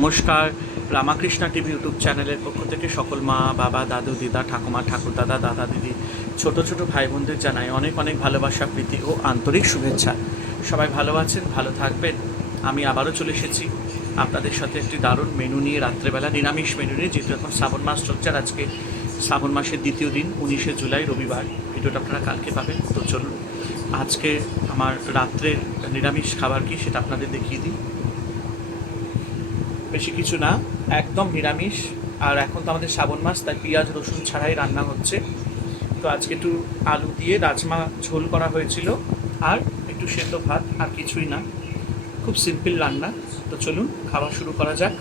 নমস্কার। Ramakrishna TV YouTube চ্যানেলের পক্ষ থেকে সকল মা বাবা দাদু দিদা ঠাকুমা ঠাকুরদাদা দাদা দিদি ছোট ছোট ভাই বোনদের জানাই অনেক অনেক ভালোবাসা প্রীতি ও আন্তরিক শুভেচ্ছা। সবাই ভালো আছেন, ভালো থাকবেন। আমি আবারও চলে এসেছি আপনাদের সাথে একটি দারুণ মেনু নিয়ে, রাত্রেবেলা নিরামিষ মেনু নিয়ে। যেহেতু এখন শ্রাবণ মাস চলছে, আর আজকে শ্রাবণ মাসের দ্বিতীয় দিন, 19শে জুলাই রবিবার। ভিডিওটা আপনারা কালকে পাবেন। তো চলুন আজকে আমার রাত্রের নিরামিষ খাবার কি সেটা আপনাদের দেখিয়ে দিই। বেশি কিছু না, একদম নিরামিষ। আর এখন তো আমাদের শ্রাবণ মাস, তাই পেঁয়াজ রসুন ছাড়াই রান্না হচ্ছে। তো আজকে একটু আলু দিয়ে রাজমা ঝোল করা হয়েছিল, আর একটু সেদ্ধ ভাত, আর কিছুই না। খুব সিম্পল রান্না। তো চলুন খাওয়া শুরু করা যাক।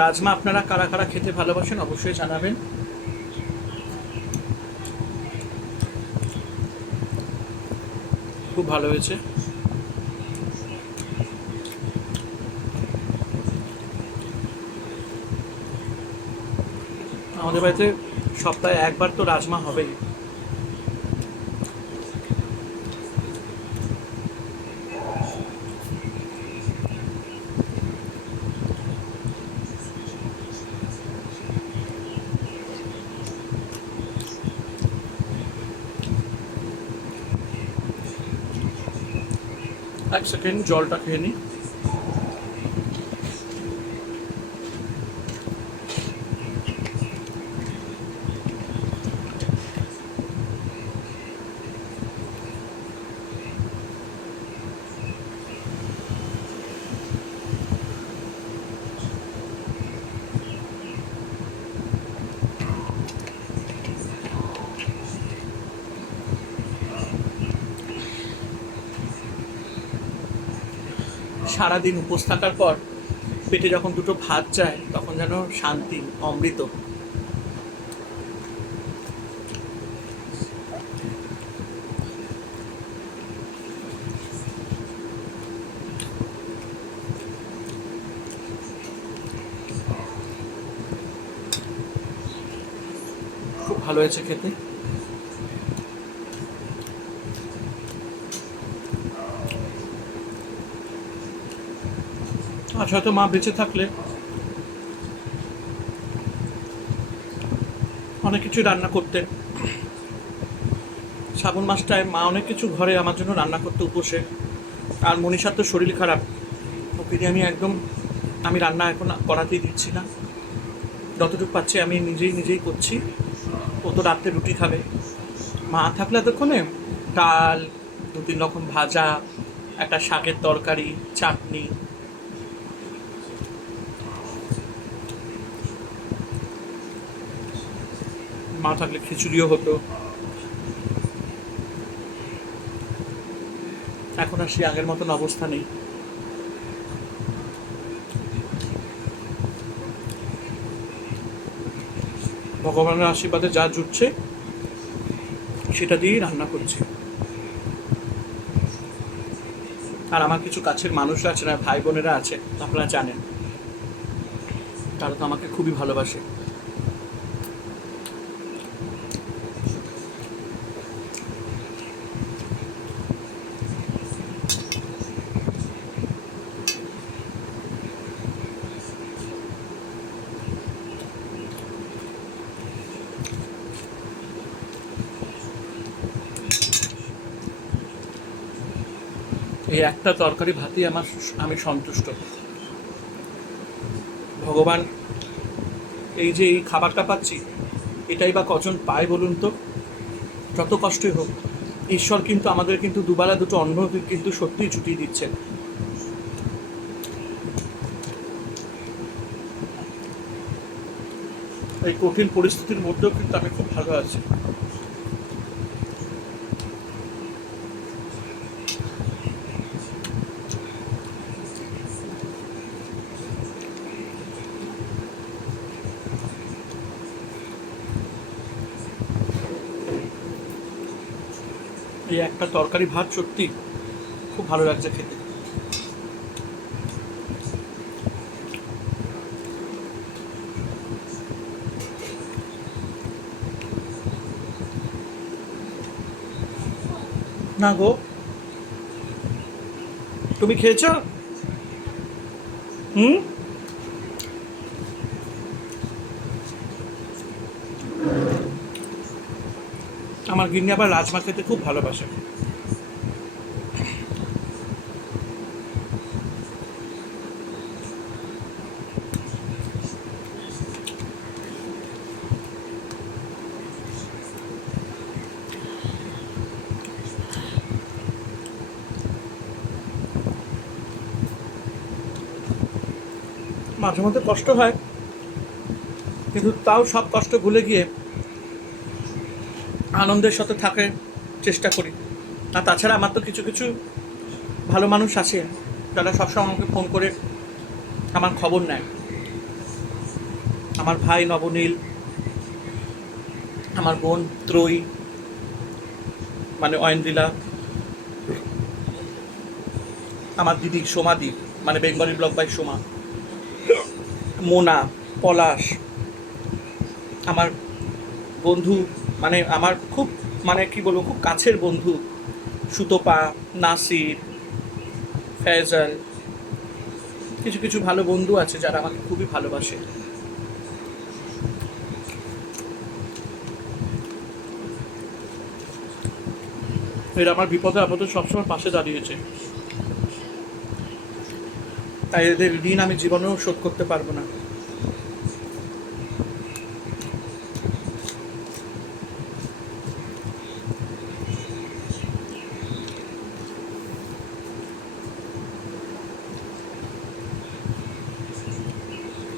রাজমা আপনারা কারা কারা খেতে ভালোবাসেন অবশ্যই জানাবেন। খুব ভালো হয়েছে। আমাদের বাড়িতে সপ্তাহে একবার তো রাজমা হবেই। এক সেকেন্ড জলটা খেয়ে নিই। সারাদিন উপোস থাকার পর পেটে যখন দুটো ভাত যায়, তখন যেন শান্তি, অমৃত। খুব ভালো হয়েছে খেতে। আজ হয়তো মা বেঁচে থাকলে অনেক কিছু রান্না করতে। শ্রাবণ মাসটায় মা অনেক কিছু ঘরে আমার জন্য রান্না করতে উপোসে। আর মনীষার তো শরীর খারাপ, ওকে দিয়ে আমি রান্না এখন করাতেই দিচ্ছি না। যতটুকু পাচ্ছি আমি নিজেই করছি। ও তো রাত্রে রুটি খাবে। মা থাকলে এতক্ষণে ডাল, 2-3 রকম ভাজা, একটা শাকের তরকারি, চাটনি। মা থাকলে খিচুড়িও হতো। এখন আর সে আগের মতন অবস্থা নেই। ভগবানের আশীর্বাদে যা জুটছে সেটা দিয়েই রান্না করছি। আর আমার কিছু কাছের মানুষরা আছে না, ভাই বোনেরা আছে, আপনারা জানেন, তারা তো আমাকে খুবই ভালোবাসে। এই একটা তরকারি ভাতেই আমি সন্তুষ্ট। ভগবান এই যে এই খাবারটা পাচ্ছি, এটাই বা কজন পায় বলুন তো? যত কষ্টই হোক, ঈশ্বর কিন্তু আমাদের কিন্তু দুবেলা দুটো অন্ন কিন্তু সত্যিই ছুটিয়ে দিচ্ছেন। এই কঠিন পরিস্থিতির মধ্যেও কিন্তু আমি খুব ভালো আছি। এই একটা তরকারি ভাত সত্যি খুব ভালো লাগছে খেতে। না গো, তুমি খেয়েছো? হুম। আমার গিন্নি আবার রাজমা খেতে খুব ভালোবাসে। মাঝে মধ্যে কষ্ট হয়, কিন্তু তাও সব কষ্ট ভুলে গিয়ে আনন্দের সাথে থাকার চেষ্টা করি। আর তাছাড়া আমার তো কিছু কিছু ভালো মানুষ আছে যারা সবসময় আমাকে ফোন করে আমার খবর নেয়। আমার ভাই নবনীল, আমার বোন ত্রয়ী, মানে অয়েন্দ্রিলা, আমার দিদি সোমাদি, মানে Bengali blog by Soma, Mona, Palash, আমার বন্ধু, মানে আমার খুব, মানে কি বলবো, খুব কাছের বন্ধু সুতপা, নাসির, ফেজাল, কিছু কিছু ভালো বন্ধু আছে যারা আমাকে খুবই ভালোবাসে। এরা আমার বিপদে আপদে সবসময় পাশে দাঁড়িয়েছে, তাই এদের ঋণ আমি জীবনেও শোধ করতে পারবো না।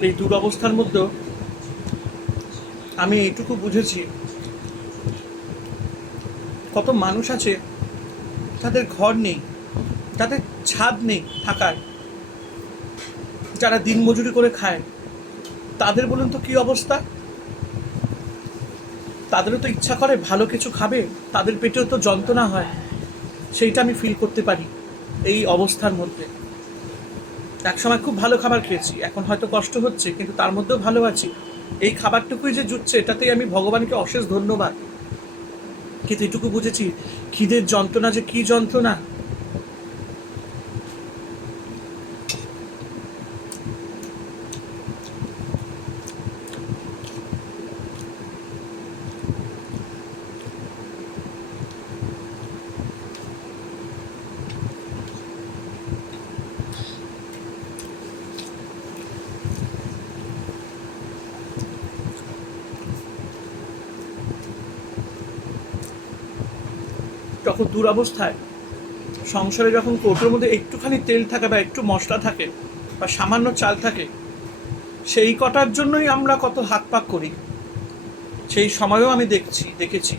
এই দুরবস্থার মধ্যেও আমি এইটুকু বুঝেছি, কত মানুষ আছে তাদের ঘর নেই, তাদের ছাদ নেই থাকার, যারা দিনমজুরি করে খায়, তাদের বলুন তো কী অবস্থা? তাদেরও তো ইচ্ছা করে ভালো কিছু খাবে, তাদের পেটেও তো যন্ত্রণা হয়, সেইটা আমি ফিল করতে পারি এই অবস্থার মধ্যে। একসময় খুব ভালো খাবার খেয়েছি, এখন হয়তো কষ্ট হচ্ছে, কিন্তু তার মধ্যেও ভালো আছি। এই খাবারটুকুই যে জুটছে, এটাতেই আমি ভগবানকে অশেষ ধন্যবাদ। কিন্তু এটুকু বুঝেছি, খিদের যন্ত্রণা যে কী যন্ত্রণা। যখন দুরবস্থায় সংসারে, যখন কৌটোর মধ্যে একটুখানি তেল থাকে বা একটু মশলা থাকে বা সামান্য চাল থাকে, সেই কটার জন্যই আমরা কত হাত পাক করি। সেই সময়ও আমি দেখেছি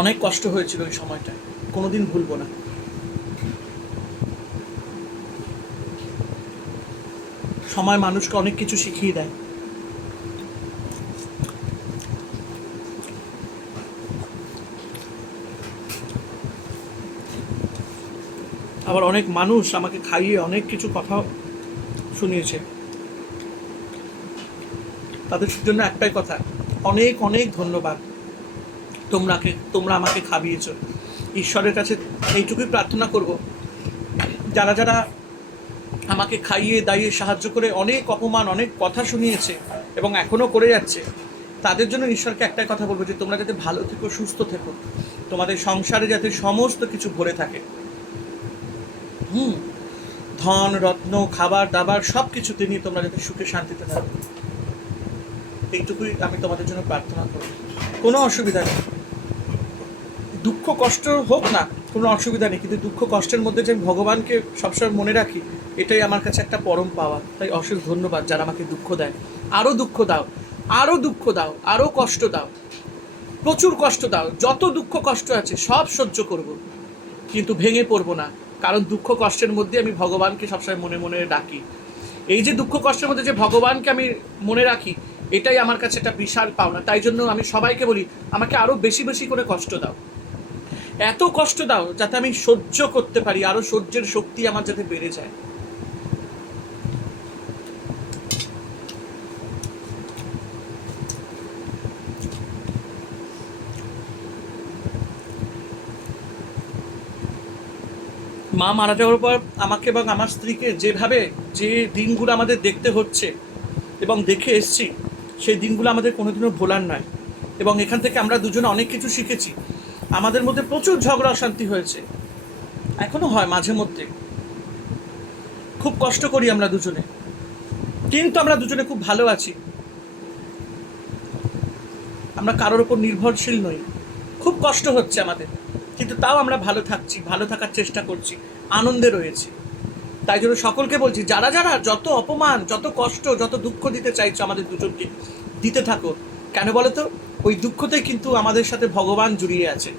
অনেক কষ্ট হয়েছিল ওই সময়টায়, কোনোদিন ভুলবো না। সময় মানুষকে অনেক কিছু শিখিয়ে দেয়। আবার অনেক মানুষ আমাকে খাইয়ে অনেক কিছু কথা শুনিয়েছে, তাদের জন্য একটাই কথা, অনেক অনেক ধন্যবাদ। তোমরা আমাকে খাইয়েছ। ঈশ্বরের কাছে এইটুকুই প্রার্থনা করব, যারা যারা আমাকে খাইয়ে দাইয়ে সাহায্য করে অনেক অপমান, অনেক কথা শুনিয়েছে এবং এখনও করে যাচ্ছে, তাদের জন্য ঈশ্বরকে একটাই কথা বলবো, যে তোমরা যাতে ভালো থেকো, সুস্থ থেকো, তোমাদের সংসারে যাতে সমস্ত কিছু ভরে থাকে। ধন রত্ন খাবার দাবার সব কিছুতে নিয়ে তোমরা যাতে সুখে শান্তিতে থাকো, এইটুকুই আমি তোমাদের জন্য প্রার্থনা করি। কোনো অসুবিধা নেই, দুঃখ কষ্ট হোক না, কোনো অসুবিধা নেই, কিন্তু দুঃখ কষ্টের মধ্যে যে আমি ভগবানকে সবসময় মনে রাখি, এটাই আমার কাছে একটা পরম পাওয়া। তাই অশেষ ধন্যবাদ যারা আমাকে দুঃখ দেয়। আরও দুঃখ দাও, আরও দুঃখ দাও, আরও কষ্ট দাও, প্রচুর কষ্ট দাও, যত দুঃখ কষ্ট আছে সব সহ্য করব, কিন্তু ভেঙে পড়বো না। কারণ দুঃখ কষ্টের মধ্যে আমি ভগবানকে সবসময় মনে মনে ডাকি। এই যে দুঃখ কষ্টের মধ্যে যে ভগবানকে আমি মনে রাখি, এটাই আমার কাছে একটা বিশাল পাওনা। তাই জন্য আমি সবাইকে বলি, আমাকে আরও বেশি বেশি করে কষ্ট দাও, এত কষ্ট দাও যাতে আমি সহ্য করতে পারি, আরও সহ্যের শক্তি আমার যাতে বেড়ে যায়। মা মারা যাওয়ার পর আমাকে এবং আমার স্ত্রীকে যেভাবে যে দিনগুলো আমাদের দেখতে হচ্ছে এবং দেখে এসছি, সেই দিনগুলো আমাদের কোনোদিনও ভোলার নয়। এবং এখান থেকে আমরা দুজনে অনেক কিছু শিখেছি। আমাদের মধ্যে প্রচুর ঝগড়া অশান্তি হয়েছে, এখনো হয় মাঝে মধ্যে, খুব কষ্ট করি আমরা দুজনে, কিন্তু আমরা দুজনে খুব ভালো আছি। আমরা কারোর ওপর নির্ভরশীল নই। খুব কষ্ট হচ্ছে আমাদের, কিন্তু তাও আমরা ভালো থাকছি, ভালো থাকার চেষ্টা করছি, আনন্দে রয়েছি। তাই জন্য সকলকে বলছি, যারা যারা যত অপমান, যত কষ্ট, যত দুঃখ দিতে চাইছো আমাদের দুজনকে, দিতে থাকো। কেন বলো তো? ওই দুঃখতেই কিন্তু আমাদের সাথে ভগবান জড়িয়ে আছে।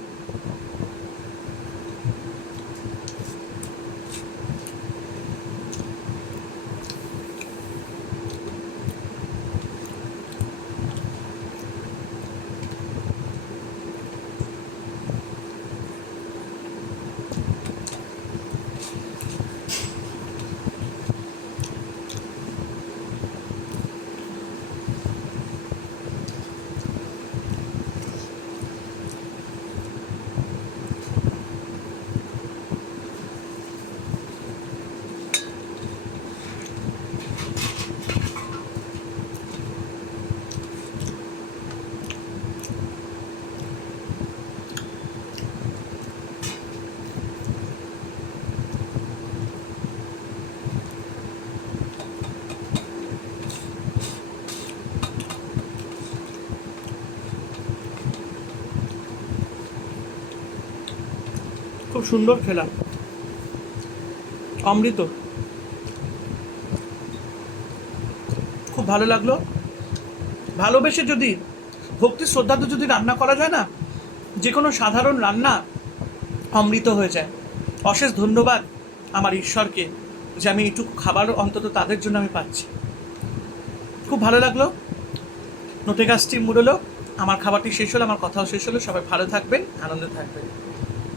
খুব সুন্দর খেলাম, অমৃত, খুব ভালো লাগলো। ভালোবেসে যদি, ভক্তি শ্রদ্ধাতে যদি রান্না করা যায় না, যে কোনো সাধারণ রান্না অমৃত হয়ে যায়। অশেষ ধন্যবাদ আমার ঈশ্বরকে যে আমি এইটুকু খাবার অন্তত তাদের জন্য আমি পাচ্ছি। খুব ভালো লাগলো। নোটে গাছটি মুড়লো, আমার খাবারটি শেষ হলো, আমার কথাও শেষ হলো। সবাই ভালো থাকবেন, আনন্দে থাকবেন।